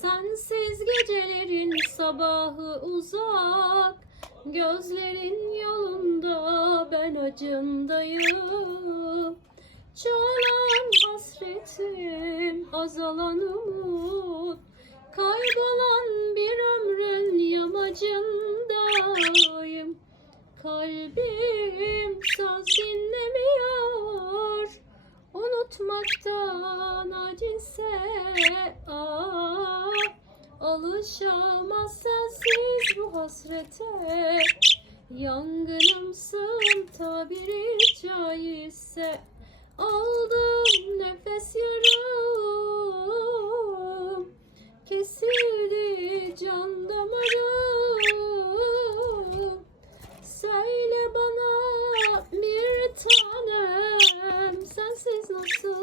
Sensiz gecelerin sabahı uzak Gözlerin yolunda ben acındayım. Çoğalan hasretim azalan umut Kaybolan bir ömrün yamacındayım. Kalbim saz dinlemiyor Unutmaktan acizse ah Kavuşamaz sensiz bu hasrete Yangınımsın. Tabiri caizse Aldım nefes yaram Kesildi can damarım. Söyle bana bir tanem Sensiz nasıl